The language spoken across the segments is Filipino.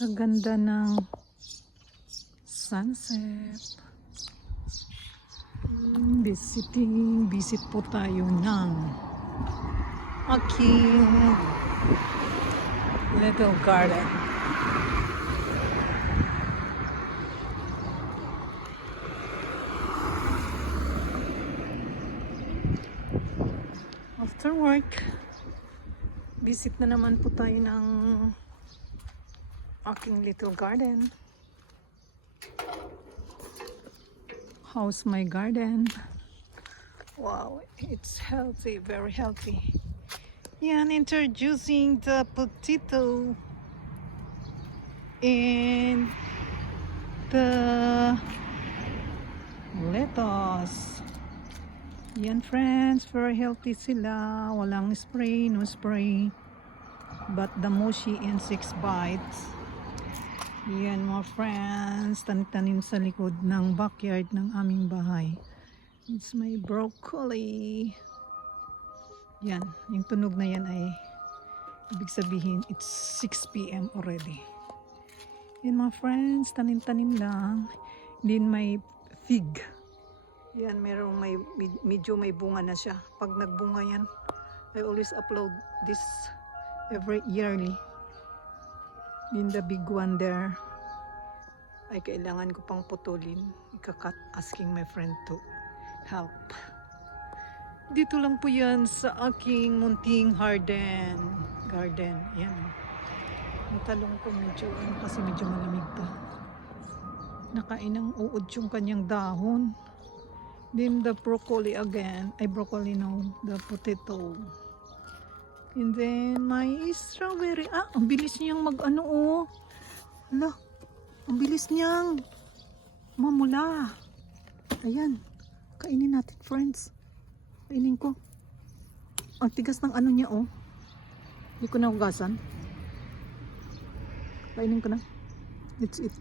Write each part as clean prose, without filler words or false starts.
Ang ganda ng sunset. Visit po tayo ng aking little garden. After work, visit na naman po tayo ng aking little garden. How's my garden? Wow, it's healthy, very healthy. Yan, introducing the potato and the lettuce. Yan friends, very healthy sila. Walang spray, no spray. But the mushy insects bites. Yan mga friends, tanim sa likod ng backyard ng aming bahay. It's my broccoli. Yan, yung tunog na yan ay ibig sabihin it's 6 PM already. Yan mga friends, tanim lang. Din may fig. Yan, medyo may bunga na siya. Pag nagbunga yan, I always upload this every yearly. Then the big one there ay kailangan ko pang putulin, ikakat, asking my friend to help. Dito lang po yan sa aking munting garden. Yan. Ang talong ko medyo kasi medyo malamig pa. Nakain ng uod yung kanyang dahon. Then the broccoli again, the potato. And then my strawberry. Ang bilis niyang mag-ano oh. Hala, ang bilis niyang mamula. Ayan, kainin natin friends. Kainin ko. Ang tigas ng ano niya oh. Hindi ko na hugasan. Kainin ko na. It's it.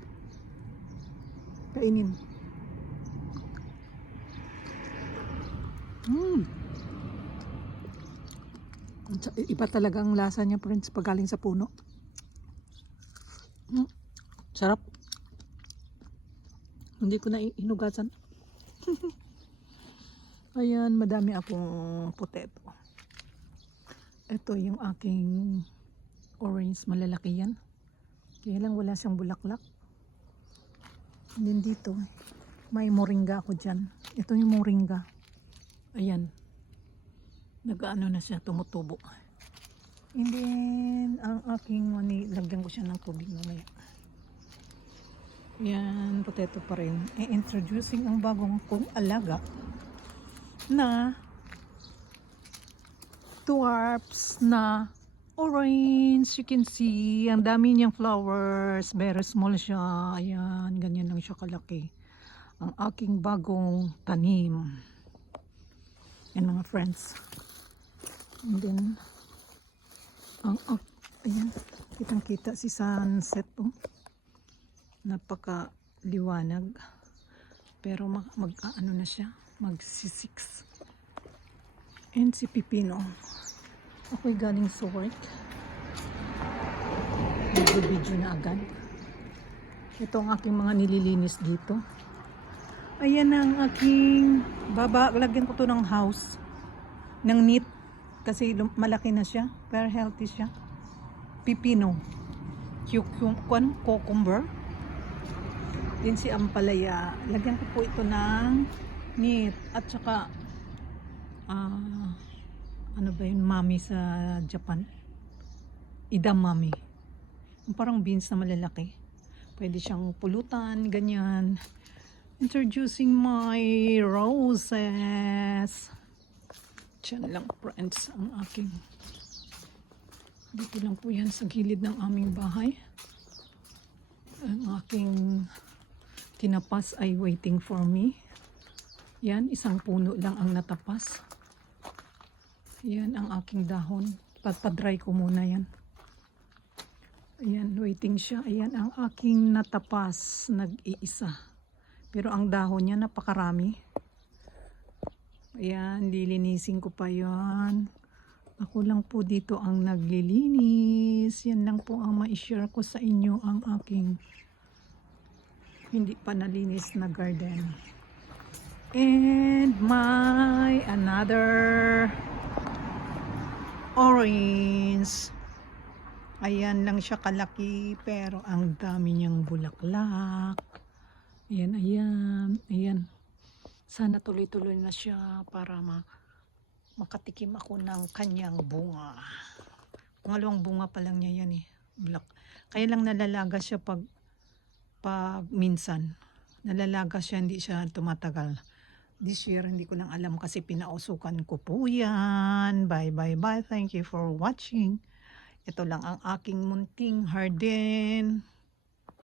Kainin. Iba talaga ang lasa niya friends pag galing sa puno. Sarap. Hindi ko na hinugasan. Ayan, madami akong potato. Ito yung aking orange, malalaki yan. Kaya lang wala siyang bulaklak. Then dito, may moringa ako dyan. Ito yung moringa. Ayan. Nag-ano na siya, tumutubo. And then, ang aking lagyan ko siya ng tubig mamaya. Yan, potato pa rin. Introducing ang bagong kong alaga na dwarfs na orange. You can see, ang dami niyang flowers. Very small siya. Ayan, ganyan lang siya kalaki. Ang aking bagong tanim. Yan mga friends. And then, ayan, kitang-kita si sunset oh. Napaka liwanag. Pero ano na siya, magsisix. And si Pipino. Ako'y galing sa work. Nag-video na agad. Ito ang aking mga nililinis dito. Ayan ang aking lagyan ko to ng house. Ng neat. Kasi malaki na siya. Very healthy siya. Pipino. Cucumber. Din si ampalaya. Lagyan ko po ito ng neat. At saka ano ba yun? Mami sa Japan. Idamame. Parang beans na malalaki. Pwede siyang pulutan. Ganyan. Introducing my roses. Diyan lang friends ang aking. Dito lang po yan sa gilid ng aming bahay. Ang aking tinapas ay waiting for me. Yan, isang puno lang ang natapas. Yan ang aking dahon. Papadry ko muna yan. Ayan, waiting siya. Ayan ang aking natapas. Nag-iisa. Pero ang dahon niya napakarami. Ayan, lilinisin ko pa yan. Ako lang po dito ang naglilinis. Yan lang po ang ma-share ko sa inyo, ang aking hindi pa nalinis na garden. And my another orange. Ayan lang siya kalaki pero ang dami niyang bulaklak. Ayan, ayan, ayan. Sana tuloy-tuloy na siya para makatikim ako ng kanyang bunga. Pangalawang bunga pa lang niya yan eh. Kaya lang nalalaga siya pag minsan. Nalalaga siya, hindi siya tumatagal. This year, hindi ko nang alam kasi pinausukan ko po yan. Bye, bye, bye. Thank you for watching. Ito lang ang aking munting garden.